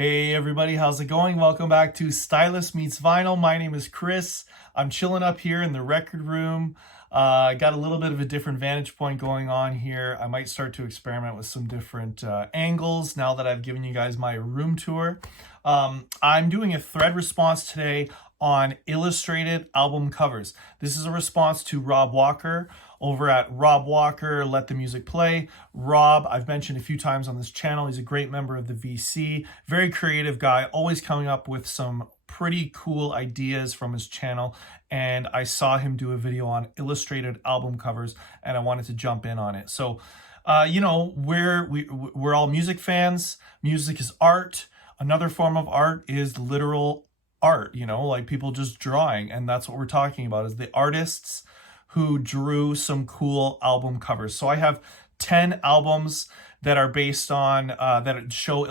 Hey everybody, how's it going? Welcome back to Stylist Meets Vinyl. My name is Chris. I'm chilling up here in the record room. I got a little bit of a different vantage point going on here. I might start to experiment with some different angles now that I've given you guys my room tour. I'm doing a thread response today on illustrated album covers. This is a response to Rob Walker over at Rob Walker, Let the Music Play. Rob, I've mentioned a few times on this channel. He's a great member of the VC, very creative guy, always coming up with some pretty cool ideas from his channel. And I saw him do a video on illustrated album covers and I wanted to jump in on it. So, we're all music fans. Music is art. Another form of art is literal art, like people just drawing. And that's what we're talking about, is the artists who drew some cool album covers. So I have 10 albums that are based on, that show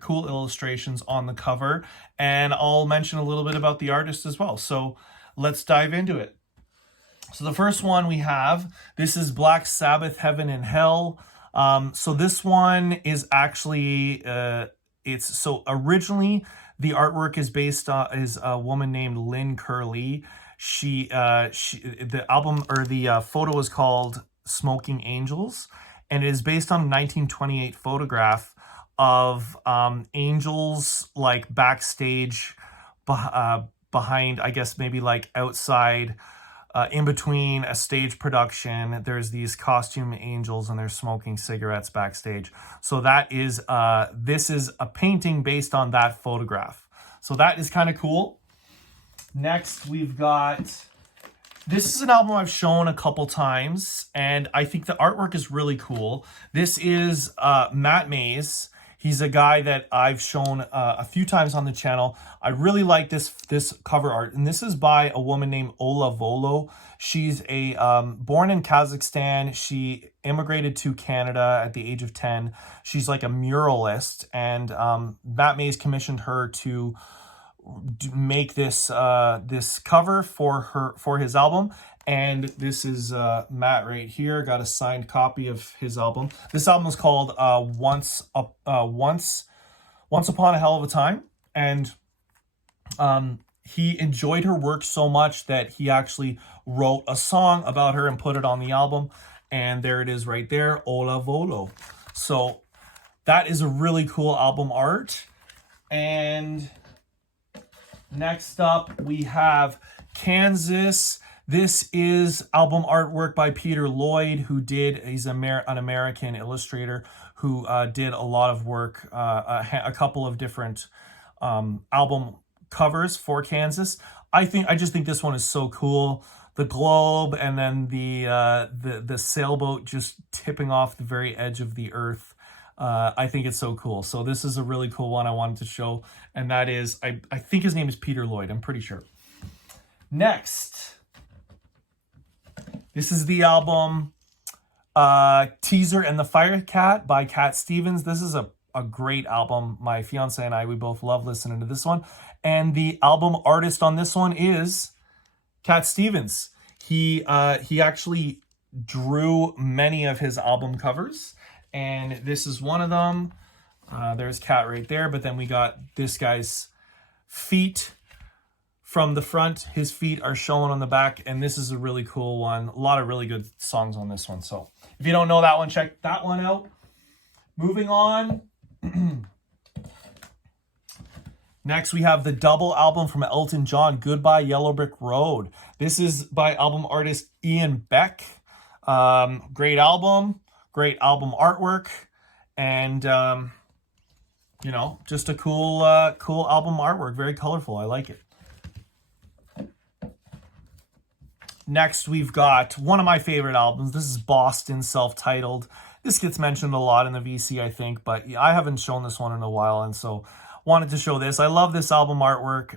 cool illustrations on the cover. And I'll mention a little bit about the artist as well. So let's dive into it. So the first one we have, this is Black Sabbath, Heaven and Hell. So this one is actually, originally the artwork is based on, is a woman named Lynn Curley. The album, or the photo, is called Smoking Angels, and it is based on a 1928 photograph of angels like backstage behind, I guess maybe like outside, in between a stage production. There's these costume angels and they're smoking cigarettes backstage. So that is this is a painting based on that photograph. So that is kind of cool. Next, we've got, this is an album I've shown a couple times, and I think the artwork is really cool. This is Matt Mays. He's a guy that I've shown a few times on the channel. I really like this cover art, and this is by a woman named Ola Volo. She's born in Kazakhstan. She immigrated to Canada at the age of 10. She's like a muralist, and Matt Mays commissioned her to make this cover for his album. And this is Matt right here, got a signed copy of his album. This album is called Once Upon a Hell of a Time, and he enjoyed her work so much that he actually wrote a song about her and put it on the album. And there it is right there, Ola Volo. So that is a really cool album art. And next up, we have Kansas. This is album artwork by Peter Lloyd, he's an American illustrator who did a lot of work, a couple of different album covers for Kansas. I just think this one is so cool. The globe, and then the sailboat just tipping off the very edge of the earth. I think it's so cool. So this is a really cool one I wanted to show. And that is, I think his name is Peter Lloyd. I'm pretty sure. Next, this is the album Teaser and the Fire Cat by Cat Stevens. This is a great album. My fiance and I, we both love listening to this one. And the album artist on this one is Cat Stevens. He actually drew many of his album covers, and this is one of them. There's Cat right there, but then we got this guy's feet from the front. His feet are showing on the back, and this is a really cool one. A lot of really good songs on this one. So if you don't know that one, check that one out. Moving on. Next, we have the double album from Elton John, Goodbye Yellow Brick Road. This is by album artist Ian Beck. Great album artwork, and just a cool album artwork. Very colorful. I like it. Next, we've got one of my favorite albums. This is Boston, self-titled. This gets mentioned a lot in the VC, I think, but I haven't shown this one in a while, and so wanted to show this. I love this album artwork.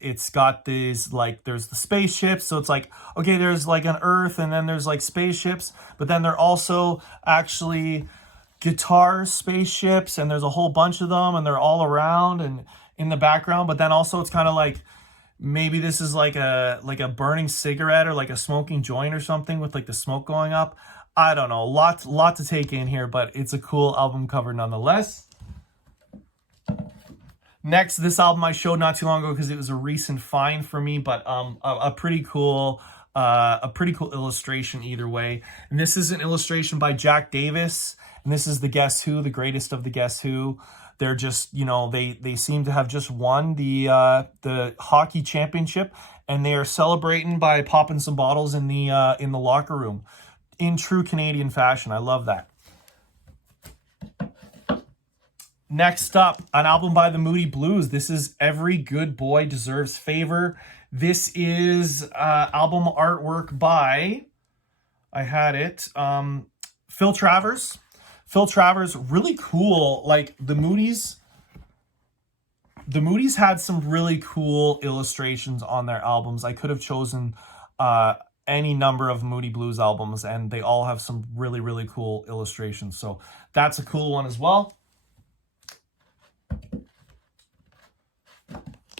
It's got these, like, there's the spaceships, so it's like, okay, there's like an Earth, and then there's like spaceships, but then there are also actually guitar spaceships, and there's a whole bunch of them, and they're all around and in the background. But then also it's kind of like, maybe this is like a burning cigarette or like a smoking joint or something with like the smoke going up. I don't know, lot to take in here, but it's a cool album cover nonetheless. Next, this album I showed not too long ago because it was a recent find for me, but a pretty cool illustration either way. And this is an illustration by Jack Davis, and this is the Guess Who, the greatest of the Guess Who. They're just, you know, they seem to have just won the hockey championship, and they are celebrating by popping some bottles in the locker room in true Canadian fashion. I love that. Next up, an album by the Moody Blues. This is Every Good Boy Deserves Favour. This is album artwork by, I had it, Phil Travers. Phil Travers, really cool. Like the Moody's had some really cool illustrations on their albums. I could have chosen any number of Moody Blues albums, and they all have some really, really cool illustrations. So that's a cool one as well.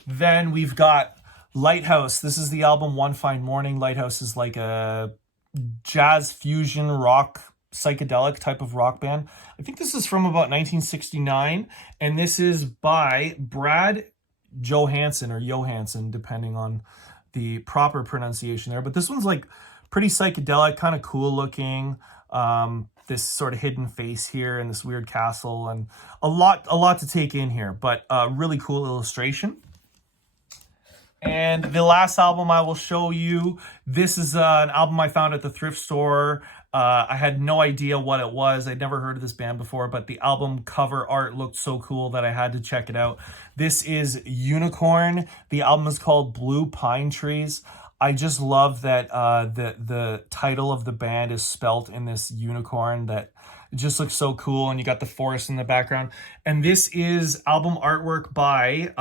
Then we've got Lighthouse. This is the album One Fine Morning. Lighthouse is like a jazz fusion rock, psychedelic type of rock band. I think this is from about 1969, and this is by Brad Johansson, or Johansson, depending on the proper pronunciation there. But this one's like pretty psychedelic, kind of cool looking. This sort of hidden face here and this weird castle, and a lot to take in here, but really cool illustration. And the last album I will show you, this is an album I found at the thrift store. I had no idea what it was. I'd never heard of this band before, but the album cover art looked so cool that I had to check it out. This is Unicorn. The album is called Blue Pine Trees. I just love that the title of the band is spelt in this unicorn. That it just looks so cool, and you got the forest in the background. And this is album artwork by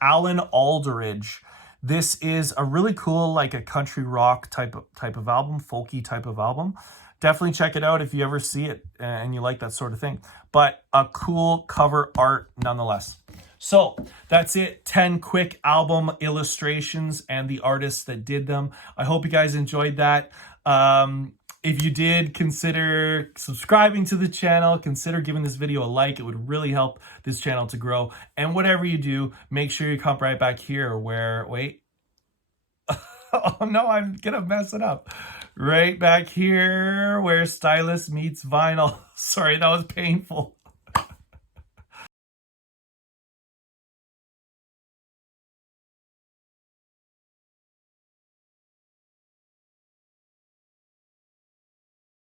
Alan Aldridge. This is a really cool, like a country rock type of album, folky type of album. Definitely check it out if you ever see it and you like that sort of thing. But a cool cover art nonetheless. So that's it. 10 quick album illustrations and the artists that did them. I hope you guys enjoyed that. If you did, consider subscribing to the channel. Consider giving this video a like. It would really help this channel to grow. And whatever you do, make sure you come right back here where, wait. Oh no, I'm gonna mess it up. Right back here where stylus meets vinyl. Sorry, that was painful.